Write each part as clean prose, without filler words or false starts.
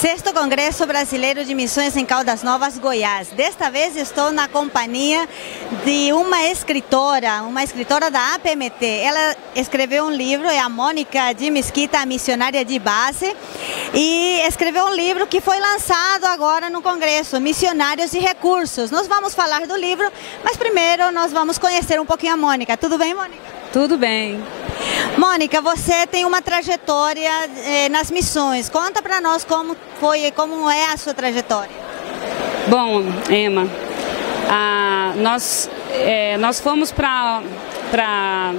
Sexto Congresso Brasileiro de Missões em Caldas Novas, Goiás. Desta vez estou na companhia de uma escritora da APMT. Ela escreveu um livro, é a Mônica de Mesquita, a missionária de base, e escreveu um livro que foi lançado agora no Congresso, Missionários e Recursos. Nós vamos falar do livro, mas primeiro nós vamos conhecer um pouquinho a Mônica. Tudo bem, Mônica? Tudo bem. Mônica, você tem uma trajetória nas missões. Conta para nós como é a sua trajetória. Bom, Emma, nós fomos para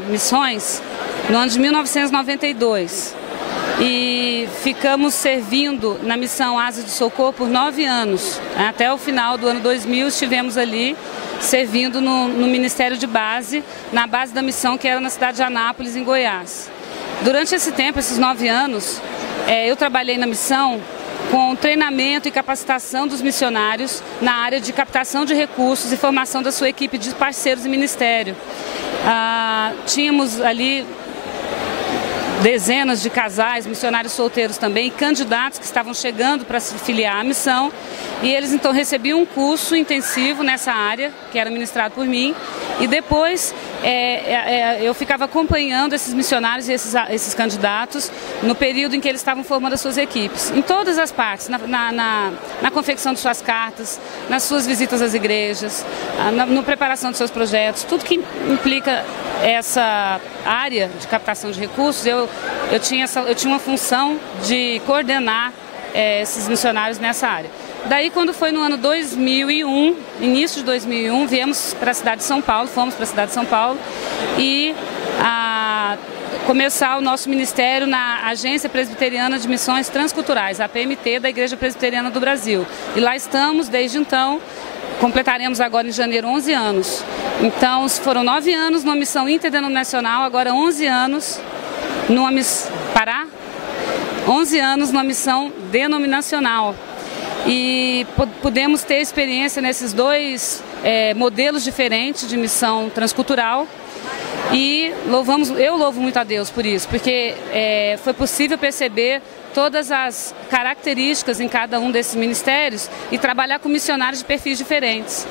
missões no ano de 1992 e ficamos servindo na missão Asas de Socorro por 9 anos. Até o final do ano 2000 estivemos ali servindo no Ministério de Base, na base da missão que era na cidade de Anápolis, em Goiás. Durante esse tempo, esses 9 anos, eu trabalhei na missão com treinamento e capacitação dos missionários na área de captação de recursos e formação da sua equipe de parceiros e ministério. Tínhamos ali dezenas de casais, missionários solteiros também, candidatos que estavam chegando para se filiar à missão, e eles então recebiam um curso intensivo nessa área, que era ministrado por mim, e depois eu ficava acompanhando esses missionários e esses candidatos no período em que eles estavam formando as suas equipes, em todas as partes, na confecção de suas cartas, nas suas visitas às igrejas, na preparação de seus projetos, tudo que implica essa área de captação de recursos. Eu tinha uma função de coordenar esses missionários nessa área. Daí, quando foi no ano 2001, início de 2001, viemos para a cidade de São Paulo, fomos para a cidade de São Paulo e começar o nosso ministério na Agência Presbiteriana de Missões Transculturais, a APMT da Igreja Presbiteriana do Brasil. E lá estamos desde então. Completaremos agora em janeiro 11 anos. Então, foram 9 anos numa missão interdenominacional, agora 11 anos numa missão 11 anos numa missão denominacional. E pudemos ter experiência nesses dois modelos diferentes de missão transcultural. E eu louvo muito a Deus por isso, porque foi possível perceber todas as características em cada um desses ministérios e trabalhar com missionários de perfis diferentes.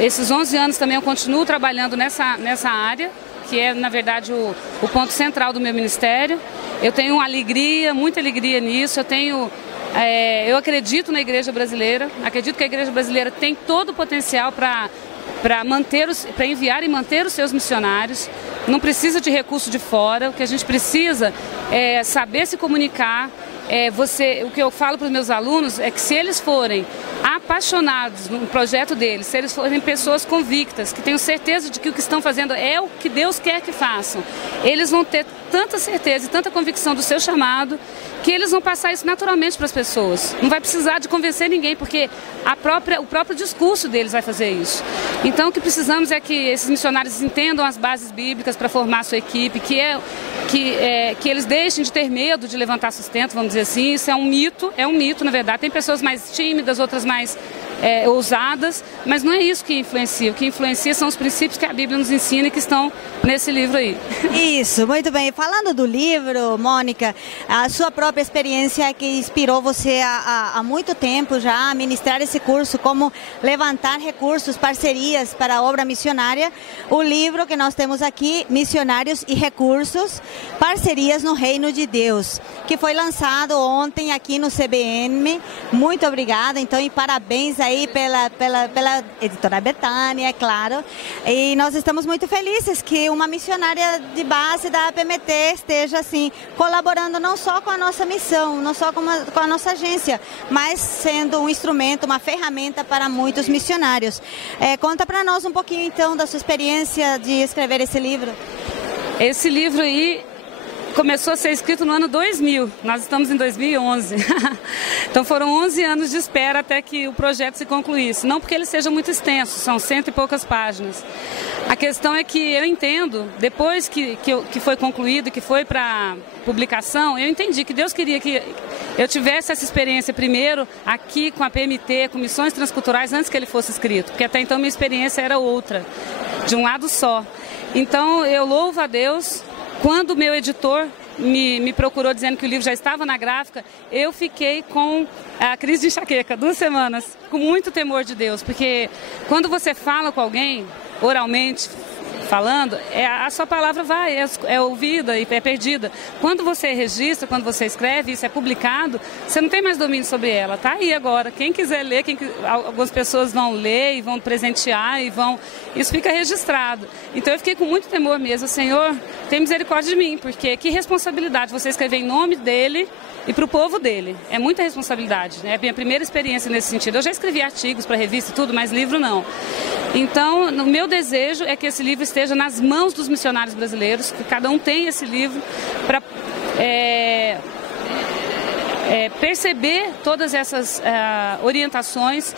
Esses 11 anos também eu continuo trabalhando nessa área, que é, na verdade, o ponto central do meu ministério. Eu tenho muita alegria nisso, eu acredito na igreja brasileira, acredito que a igreja brasileira tem todo o potencial para enviar e manter os seus missionários. Não precisa de recurso de fora, o que a gente precisa é saber se comunicar. O que eu falo para os meus alunos é que se eles forem apaixonados no projeto deles, se eles forem pessoas convictas, que tenham certeza de que o que estão fazendo é o que Deus quer que façam, eles vão ter tanta certeza e tanta convicção do seu chamado, que eles vão passar isso naturalmente para as pessoas. Não vai precisar de convencer ninguém, porque o próprio discurso deles vai fazer isso. Então, o que precisamos é que esses missionários entendam as bases bíblicas para formar a sua equipe, que eles deixem de ter medo de levantar sustento, vamos dizer assim. Isso é um mito, na verdade. Tem pessoas mais tímidas, outras mais ousadas, mas não é isso que influencia. O que influencia são os princípios que a Bíblia nos ensina e que estão nesse livro aí. Isso, muito bem. Falando do livro, Mônica, a sua própria experiência que inspirou você há muito tempo já a ministrar esse curso, como levantar recursos, parcerias para a obra missionária. O livro que nós temos aqui, Missionários e Recursos, Parcerias no Reino de Deus, que foi lançado ontem aqui no CBN. Muito obrigada, então, e parabéns aí pela editora Betânia, é claro. E nós estamos muito felizes que uma missionária de base da APMT esteja assim colaborando não só com a nossa missão, não só com a nossa agência, mas sendo um instrumento, uma ferramenta para muitos missionários. Conta para nós um pouquinho então da sua experiência de escrever esse livro. Esse livro aí começou a ser escrito no ano 2000, nós estamos em 2011. Então foram 11 anos de espera até que o projeto se concluísse. Não porque ele seja muito extenso, são 100 e poucas páginas. A questão é que eu entendo, depois que foi concluído, que foi para publicação, eu entendi que Deus queria que eu tivesse essa experiência primeiro aqui com a PMT, com missões transculturais, antes que ele fosse escrito, porque até então minha experiência era outra, de um lado só. Então eu louvo a Deus quando o meu editor me procurou dizendo que o livro já estava na gráfica, eu fiquei com a crise de enxaqueca, 2 semanas, com muito temor de Deus, porque quando você fala com alguém, oralmente, falando, a sua palavra vai, é ouvida e é perdida. Quando você registra, quando você escreve, isso é publicado, você não tem mais domínio sobre ela. Está aí agora. Quem quiser ler, algumas pessoas vão ler e vão presentear e vão... Isso fica registrado. Então eu fiquei com muito temor mesmo. Senhor, tem misericórdia de mim, porque que responsabilidade você escrever em nome dele e para o povo dele. É muita responsabilidade, né? É a minha primeira experiência nesse sentido. Eu já escrevi artigos para revista e tudo, mas livro não. Então, o meu desejo é que esse livro esteja nas mãos dos missionários brasileiros, que cada um tenha esse livro para perceber todas essas orientações,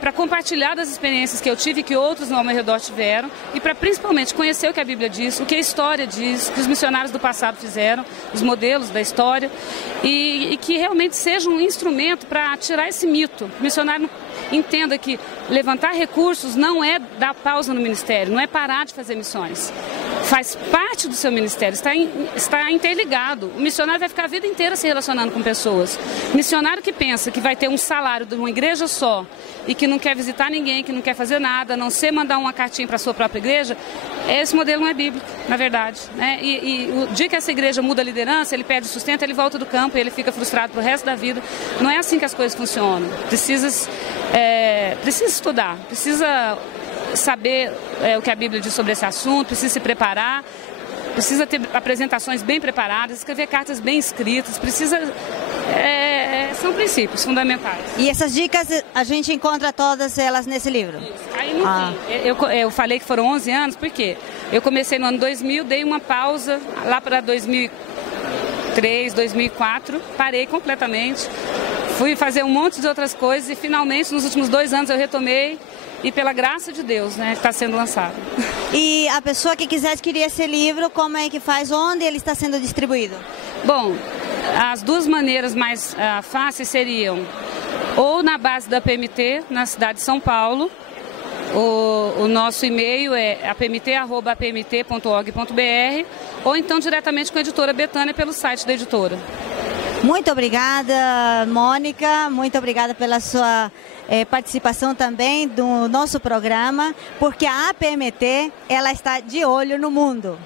para compartilhar das experiências que eu tive e que outros ao meu redor tiveram, e para principalmente conhecer o que a Bíblia diz, o que a história diz, o que os missionários do passado fizeram, os modelos da história, e que realmente seja um instrumento para tirar esse mito. O missionário entenda que levantar recursos não é dar pausa no ministério, não é parar de fazer missões. Faz parte do seu ministério, está interligado. O missionário vai ficar a vida inteira se relacionando com pessoas. O missionário que pensa que vai ter um salário de uma igreja só e que não quer visitar ninguém, que não quer fazer nada, a não ser mandar uma cartinha para a sua própria igreja, esse modelo não é bíblico, na verdade, né? E o dia que essa igreja muda a liderança, ele perde o sustento, ele volta do campo e ele fica frustrado pro resto da vida. Não é assim que as coisas funcionam. Precisa estudar, precisa saber o que a Bíblia diz sobre esse assunto, precisa se preparar, precisa ter apresentações bem preparadas, escrever cartas bem escritas, são princípios fundamentais. E essas dicas a gente encontra todas elas nesse livro? Isso. Aí no fim, eu falei que foram 11 anos, por quê? Eu comecei no ano 2000, dei uma pausa lá para 2003, 2004, parei completamente, fui fazer um monte de outras coisas e finalmente nos últimos 2 anos eu retomei. E pela graça de Deus, né, está sendo lançado. E a pessoa que quiser adquirir esse livro, como é que faz? Onde ele está sendo distribuído? Bom, as 2 maneiras mais fáceis seriam ou na base da PMT, na cidade de São Paulo. O nosso e-mail é apmt@apmt.org.br, ou então diretamente com a editora Betânia pelo site da editora. Muito obrigada, Mônica, muito obrigada pela sua participação também do nosso programa, porque a APMT ela está de olho no mundo.